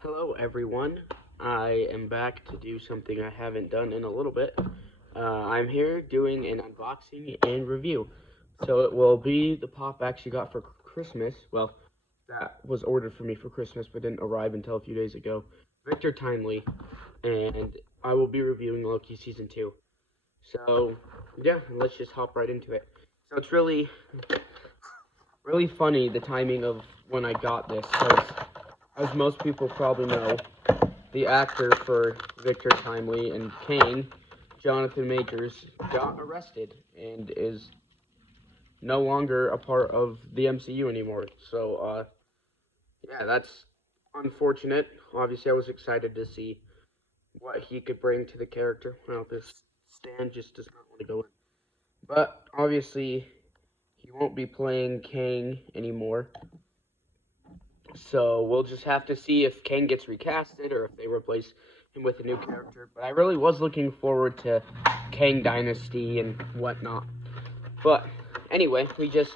Hello, everyone. I am back to do something I haven't done in a little bit. I'm here doing an unboxing and review. So it will be the pop I actually got for Christmas. Well, that was ordered for me for Christmas but didn't arrive until a few days ago. Victor Timely, and I will be reviewing Loki Season 2. So, yeah, let's just hop right into it. So it's really funny the timing of when I got this, because as most people probably know, the actor for Victor Timely and Kang, Jonathan Majors, got arrested and is no longer a part of the MCU anymore. So, yeah, that's unfortunate. Obviously, I was excited to see what he could bring to the character. Well, this stand just does not want to go in. But, obviously, he won't be playing Kang anymore. So we'll just have to see if Kang gets recasted or if they replace him with a new character. But I really was looking forward to Kang Dynasty and whatnot. But anyway, we just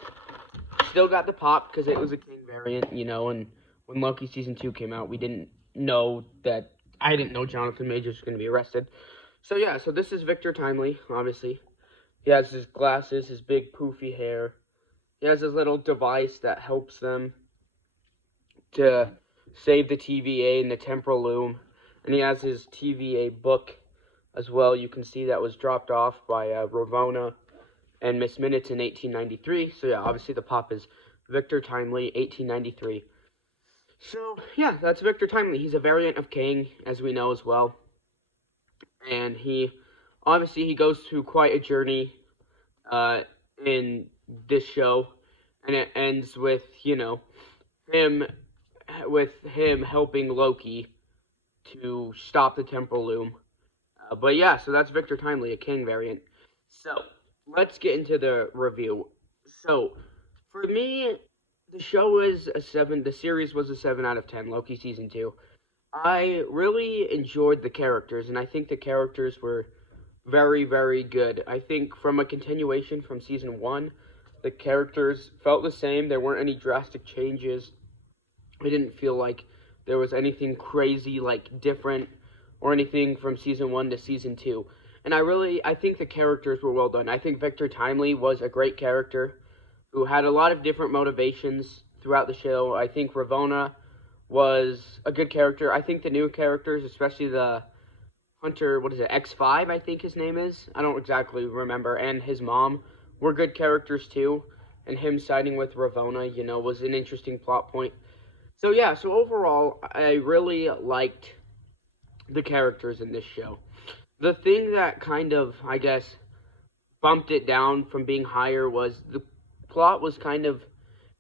still got the pop because it was a Kang variant, and when Loki Season 2 came out, we didn't know that. I didn't know Jonathan Majors was going to be arrested. So yeah, so this is Victor Timely, obviously. He has his glasses, his big poofy hair. He has his little device that helps them to save the TVA in the temporal loom, and he has his TVA book as well. You can see that was dropped off by Ravonna and Miss Minutes in 1893. So yeah, obviously the pop is Victor Timely, 1893. So yeah, that's Victor Timely. He's a variant of Kang, as we know as well, and he goes through quite a journey in this show, and it ends with him him helping Loki to stop the temporal loom. But yeah, so that's Victor Timely, a King variant. So let's get into the review. So for me, the show is a 7. The series was a 7 out of 10. Loki season 2. I really enjoyed the characters, and I think the characters were very, very good. I think from a continuation from season 1, the characters felt the same. There weren't any drastic changes. I didn't feel like there was anything crazy, like different, or anything from season 1 to season 2. And I think the characters were well done. I think Victor Timely was a great character who had a lot of different motivations throughout the show. I think Ravonna was a good character. I think the new characters, especially the Hunter, what is it, X5, I think his name is? I don't exactly remember. And his mom were good characters too. And him siding with Ravonna, was an interesting plot point. So yeah, so overall, I really liked the characters in this show. The thing that kind of, I guess, bumped it down from being higher was the plot was kind of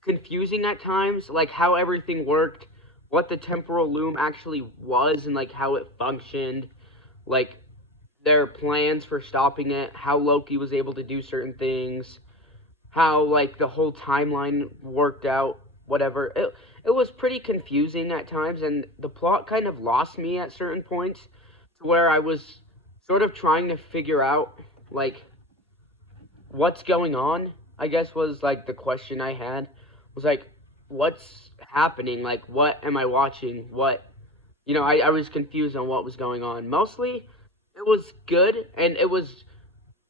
confusing at times, like how everything worked, what the temporal loom actually was, and like how it functioned, like their plans for stopping it, how Loki was able to do certain things, how like the whole timeline worked out, whatever. It was pretty confusing at times, and the plot kind of lost me at certain points to where I was sort of trying to figure out like what's going on. I guess was like the question I had was like what's happening, like what am I watching, what I was confused on what was going on. Mostly it was good, and it was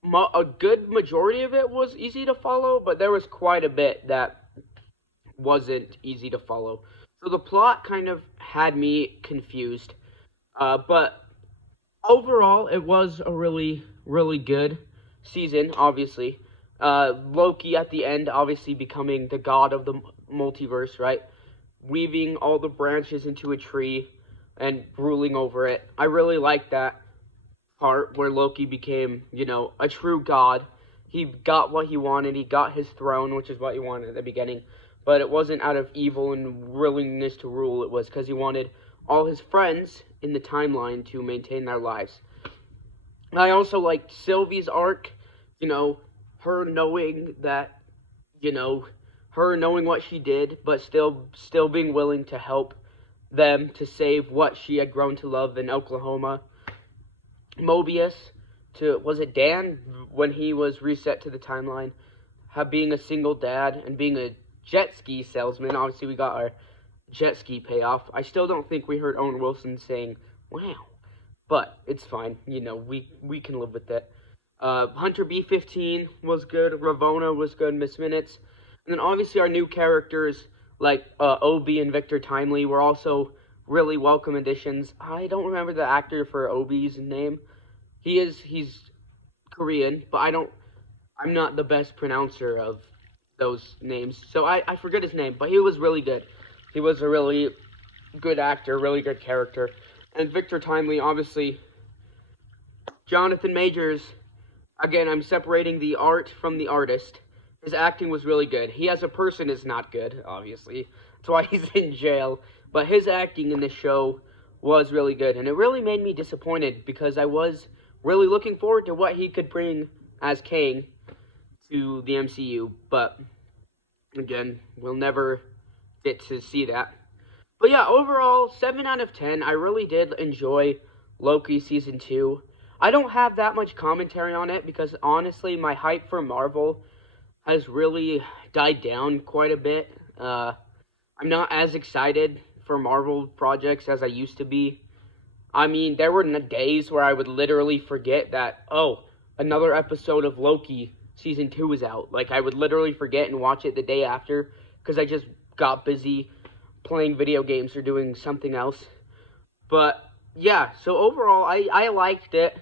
a good majority of it was easy to follow, but there was quite a bit that wasn't easy to follow. So the plot kind of had me confused. But overall, it was a really, really good season, obviously. Loki at the end, obviously becoming the god of the multiverse, right? Weaving all the branches into a tree and ruling over it. I really liked that part where Loki became, a true god. He got what he wanted. He got his throne, which is what he wanted at the beginning. But it wasn't out of evil and willingness to rule. It was because he wanted all his friends in the timeline to maintain their lives. I also liked Sylvie's arc. Her knowing that, her knowing what she did, but still being willing to help them to save what she had grown to love in Oklahoma. Mobius was it Dan when he was reset to the timeline, being a single dad and being a jet ski salesman. Obviously, we got our jet ski payoff. I still don't think we heard Owen Wilson saying, wow. But it's fine. We can live with it. Hunter B-15 was good. Ravonna was good. Miss Minutes. And then obviously our new characters like Obi and Victor Timely were also really welcome additions. I don't remember the actor for Obi's name. He's Korean, but I'm not the best pronouncer of those names. So I forget his name, but he was really good. He was a really good actor, really good character. And Victor Timely, obviously, Jonathan Majors, again, I'm separating the art from the artist. His acting was really good. He as a person is not good, obviously. That's why he's in jail. But his acting in this show was really good. And it really made me disappointed because I was really looking forward to what he could bring as Kang to the MCU. But, again, we'll never get to see that. But yeah, overall, 7 out of 10. I really did enjoy Loki Season 2. I don't have that much commentary on it because, honestly, my hype for Marvel has really died down quite a bit. I'm not as excited for Marvel projects as I used to be. I mean, there were days where I would literally forget that, oh, another episode of Loki Season 2 is out. Like, I would literally forget and watch it the day after because I just got busy playing video games or doing something else. But yeah, so overall I liked it,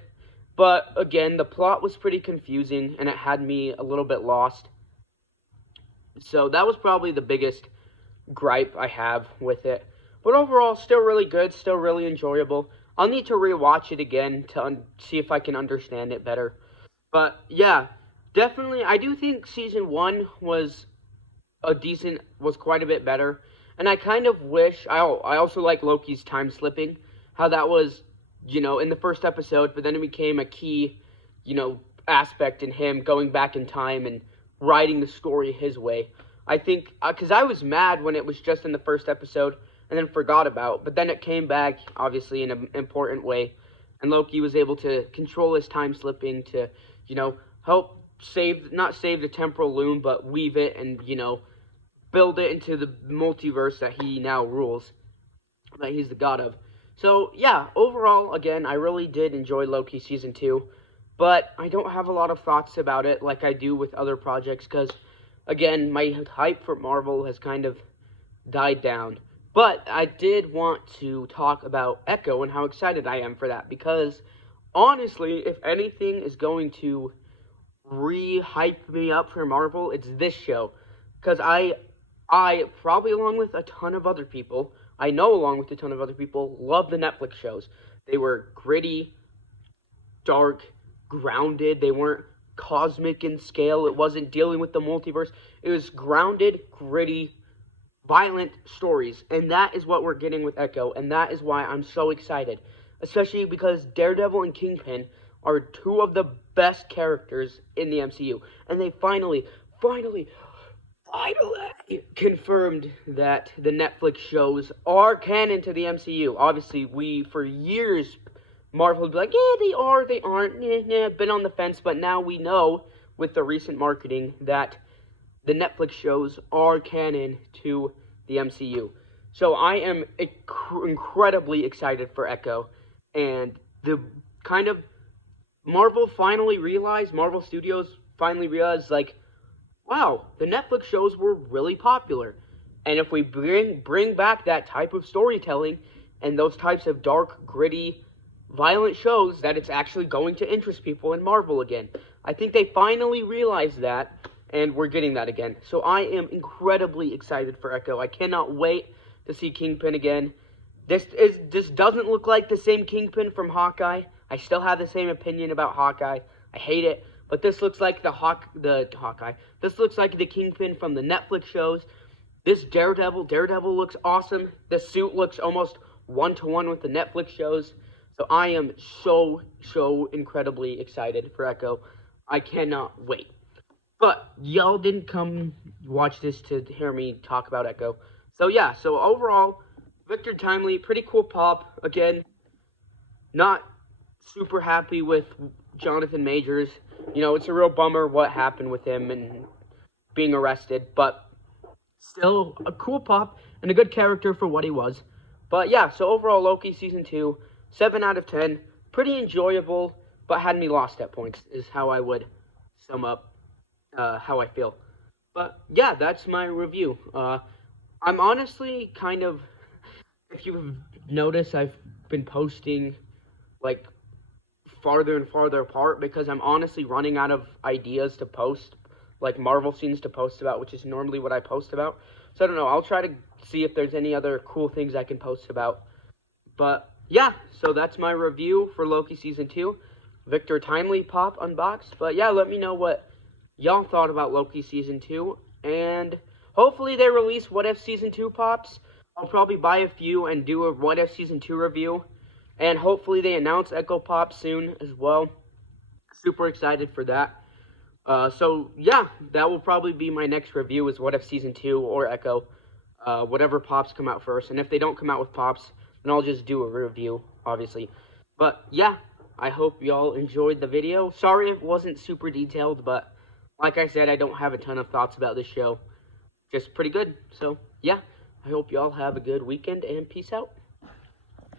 but again, the plot was pretty confusing and it had me a little bit lost. So that was probably the biggest gripe I have with it. But overall, still really good, still really enjoyable. I'll need to rewatch it again to see if I can understand it better. But yeah, definitely I do think season 1 was quite a bit better. And I kind of wish, I also like Loki's time slipping, how that was, in the first episode, but then it became a key, aspect in him going back in time and writing the story his way. I think, because I was mad when it was just in the first episode and then forgot about, but then it came back, obviously, in an important way. And Loki was able to control his time slipping to, help not save the temporal loom, but weave it and, build it into the multiverse that he now rules, that he's the god of. So, yeah, overall, again, I really did enjoy Loki Season 2, but I don't have a lot of thoughts about it like I do with other projects, because, again, my hype for Marvel has kind of died down. But I did want to talk about Echo and how excited I am for that, because, honestly, if anything is going to re-hype me up for Marvel, it's this show, because I probably along with a ton of other people, love the Netflix shows. They were gritty, dark, grounded. They weren't cosmic in scale. It wasn't dealing with the multiverse. It was grounded, gritty, violent stories. And that is what we're getting with Echo. And that is why I'm so excited. Especially because Daredevil and Kingpin are two of the best characters in the MCU. And they finally confirmed that the Netflix shows are canon to the MCU. Obviously, for years, Marvel would be like, yeah, they are, they aren't, been on the fence, but now we know, with the recent marketing, that the Netflix shows are canon to the MCU. So I am incredibly excited for Echo, and Marvel Studios finally realized, like, wow, the Netflix shows were really popular. And if we bring back that type of storytelling and those types of dark, gritty, violent shows, that it's actually going to interest people in Marvel again. I think they finally realized that, and we're getting that again. So I am incredibly excited for Echo. I cannot wait to see Kingpin again. This doesn't look like the same Kingpin from Hawkeye. I still have the same opinion about Hawkeye. I hate it. But this looks like the Hawkeye. This looks like the Kingpin from the Netflix shows. This Daredevil looks awesome. The suit looks almost one-to-one with the Netflix shows. So I am so incredibly excited for Echo. I cannot wait. But y'all didn't come watch this to hear me talk about Echo. So yeah, so overall, Victor Timely, pretty cool pop. Again, not super happy with Jonathan Majors. It's a real bummer what happened with him and being arrested, but still a cool pop and a good character for what he was. But yeah, so overall, Loki season 2, 7 out of 10, pretty enjoyable, but had me lost at points, is how I would sum up how I feel. But yeah, that's my review. I'm honestly kind of, if you've noticed, I've been posting like farther and farther apart because I'm honestly running out of ideas to post, like Marvel scenes to post about, which is normally what I post about. So I don't know. I'll try to see if there's any other cool things I can post about. But yeah, so that's my review for Loki season 2. Victor Timely Pop unboxed. But yeah, let me know what y'all thought about Loki season 2, and hopefully they release What If season 2 pops. I'll probably buy a few and do a What If season 2 review, and hopefully they announce Echo Pop soon as well. Super excited for that. So yeah, that will probably be my next review, is What If season 2 or Echo, whatever pops come out first. And if they don't come out with pops, then I'll just do a review, obviously. But yeah, I hope y'all enjoyed the video. Sorry it wasn't super detailed, but like I said, I don't have a ton of thoughts about this show. Just pretty good. So yeah, I hope y'all have a good weekend, and peace out.